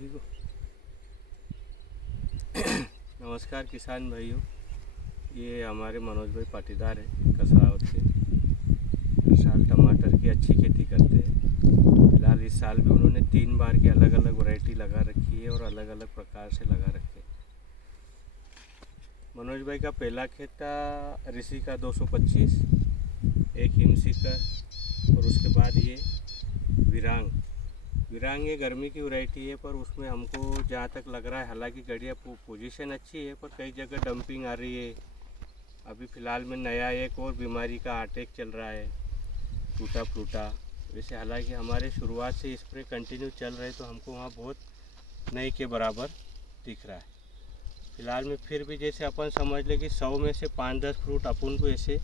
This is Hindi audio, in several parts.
ठीक हो। नमस्कार किसान भाइयों, ये हमारे मनोज भाई पाटीदार है कसरावत के। हर साल टमाटर की अच्छी खेती करते हैं। फिलहाल इस साल भी उन्होंने 3 बार की अलग अलग वैरायटी लगा रखी है और अलग अलग प्रकार से लगा रखे हैं। मनोज भाई का पहला खेत था ऋषि का 225, एक हिमशिखर और उसके बाद ये विरांग ये गर्मी की वैरायटी है, पर उसमें हमको जहाँ तक लग रहा है, हालांकि गड़िया पोजीशन अच्छी है पर कई जगह डंपिंग आ रही है। अभी फ़िलहाल में नया एक और बीमारी का अटैक चल रहा है, टूटा फ्रूटा। वैसे हालांकि हमारे शुरुआत से स्प्रे कंटिन्यू चल रहे तो हमको वहाँ बहुत नहीं के बराबर दिख रहा है। फ़िलहाल में फिर भी जैसे अपन समझ लें कि 100 में से 5-10 फ्रूट अपन को ऐसे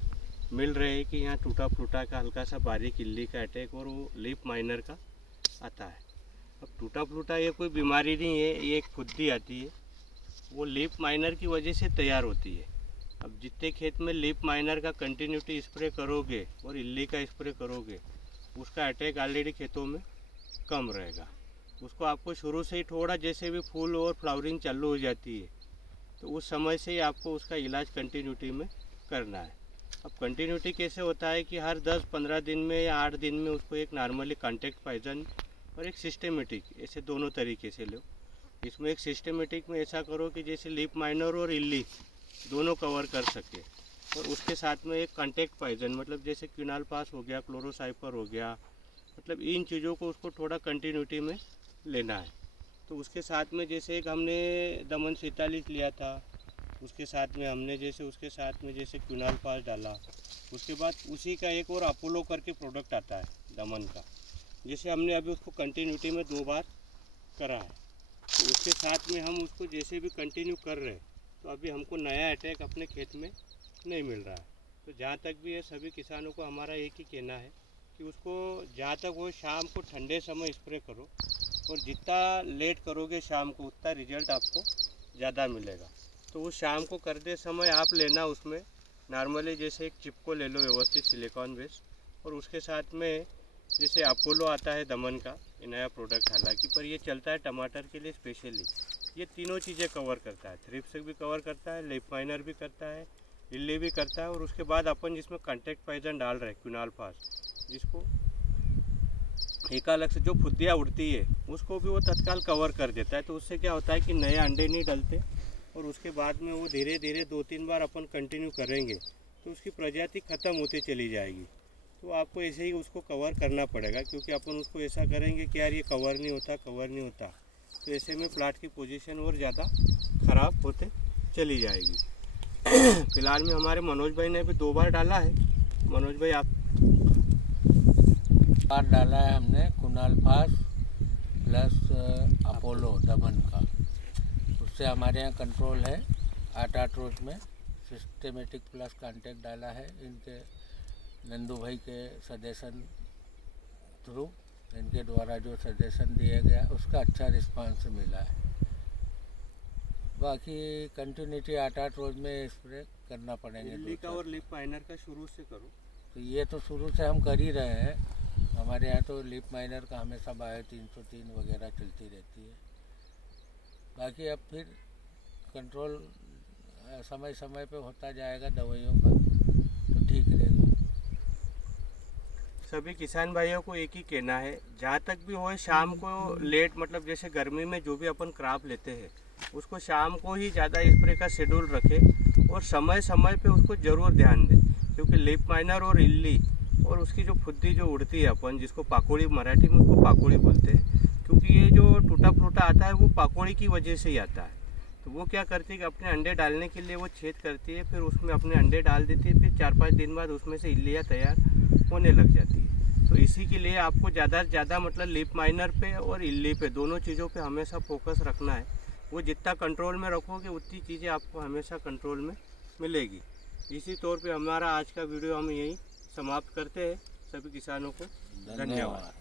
मिल रहे हैं कि यहाँ टूटा फ्रूटा का हल्का सा बारीक इल्ली का अटैक और वो लीफ माइनर का आता है। अब टूटा फ्रूटा ये कोई बीमारी नहीं है, ये एक फुद्दी आती है, वो लीफ माइनर की वजह से तैयार होती है। अब जितने खेत में लीफ माइनर का कंटिन्यूटी स्प्रे करोगे और इल्ली का स्प्रे करोगे, उसका अटैक ऑलरेडी खेतों में कम रहेगा। उसको आपको शुरू से ही थोड़ा जैसे भी फूल और फ्लावरिंग चालू हो जाती है तो उस समय से ही आपको उसका इलाज कंटिन्यूटी में करना है। अब कंटिन्यूटी कैसे होता है कि हर 10-15 दिन में या 8 दिन में उसको एक नॉर्मली कॉन्टैक्ट पॉइजन और एक सिस्टेमेटिक, ऐसे दोनों तरीके से लो। इसमें एक सिस्टेमेटिक में ऐसा करो कि जैसे लीफ माइनर और इल्ली दोनों कवर कर सके, और उसके साथ में एक कॉन्टैक्ट पॉइजन मतलब जैसे क्विनाल पास हो गया, क्लोरोसाइपर हो गया, मतलब इन चीज़ों को उसको थोड़ा कंटिन्यूटी में लेना है। तो उसके साथ में जैसे एक हमने दमन 47 लिया था, उसके साथ में हमने उसके साथ में जैसे क्विनाल पास डाला। उसके बाद उसी का एक और अपोलो करके प्रोडक्ट आता है दमन का, जैसे हमने अभी उसको कंटिन्यूटी में 2 बार करा है। तो उसके साथ में हम उसको जैसे भी कंटिन्यू कर रहे हैं तो अभी हमको नया अटैक अपने खेत में नहीं मिल रहा है। तो जहाँ तक भी है सभी किसानों को हमारा एक ही कहना है कि उसको जहाँ तक वो शाम को ठंडे समय स्प्रे करो, और जितना लेट करोगे शाम को उतना रिजल्ट आपको ज़्यादा मिलेगा। तो वो शाम को करते समय आप लेना उसमें नॉर्मली जैसे एक चिपको ले लो व्यवस्थित सिलिकॉन बेस, और उसके साथ में जैसे अपोलो आता है दमन का, ये नया प्रोडक्ट हालांकि, पर ये चलता है टमाटर के लिए स्पेशली। ये तीनों चीज़ें कवर करता है, थ्रिप्स भी कवर करता है, लीफ माइनर भी करता है, इल्ली भी करता है, और उसके बाद अपन जिसमें कॉन्टैक्ट पॉइजन डाल रहे हैं क्विनाल पास, जिसको एकालक्स जो फुद्दियाँ उड़ती है उसको भी वो तत्काल कवर कर देता है। तो उससे क्या होता है कि नए अंडे नहीं डलते, और उसके बाद में वो धीरे धीरे 2-3 बार अपन कंटिन्यू करेंगे तो उसकी प्रजाति ख़त्म होती चली जाएगी। तो आपको ऐसे ही उसको कवर करना पड़ेगा, क्योंकि अपन उसको ऐसा करेंगे कि यार ये कवर नहीं होता, तो ऐसे में प्लाट की पोजीशन और ज़्यादा ख़राब होते चली जाएगी। फिलहाल में हमारे मनोज भाई ने भी 2 बार डाला है। मनोज भाई आप बार डाला है हमने कुनाल फास प्लस अपोलो दमन का। उससे हमारे यहाँ कंट्रोल है। 8-8 रोज में सिस्टेमेटिक प्लस कॉन्टैक्ट डाला है इनके नंदू भाई के सजेशन थ्रू, इनके द्वारा जो सजेशन दिया गया उसका अच्छा रिस्पांस मिला है। बाकी कंटिन्यूटी 8-8 रोज में स्प्रे करना पड़ेंगे। इल्ली का और लीफ माइनर का शुरू से करो। तो ये तो शुरू से हम कर ही रहे हैं। हमारे यहाँ तो लीफ माइनर का हमेशा बायो 303 वगैरह चलती रहती है। बाकी अब फिर कंट्रोल समय समय पे होता जाएगा दवाइयों का, तो ठीक रहेगा। सभी किसान भाइयों को एक ही कहना है, जहाँ तक भी हो शाम को लेट, मतलब जैसे गर्मी में जो भी अपन क्रॉप लेते हैं उसको शाम को ही ज़्यादा स्प्रे का शेड्यूल रखें, और समय समय पे उसको ज़रूर ध्यान दें, क्योंकि लीफ माइनर और इल्ली और उसकी जो फुद्दी जो उड़ती है अपन जिसको पाकोड़ी, मराठी में उसको पाकोड़ी बोलते हैं, क्योंकि ये जो टूटा फ्रूटा आता है वो पाकोड़ी की वजह से ही आता है। तो वो क्या करती है कि अपने अंडे डालने के लिए वो छेद करती है, फिर उसमें अपने अंडे डाल देती है, फिर 4-5 दिन बाद उसमें से इल्लियाँ तैयार होने लग जाती है। तो इसी के लिए आपको ज़्यादा से ज़्यादा मतलब लीफ माइनर पे और इल्ली पे दोनों चीज़ों पे हमेशा फोकस रखना है। वो जितना कंट्रोल में रखोगे उतनी चीज़ें आपको हमेशा कंट्रोल में मिलेगी। इसी तौर पे हमारा आज का वीडियो हम यहीं समाप्त करते हैं। सभी किसानों को धन्यवाद।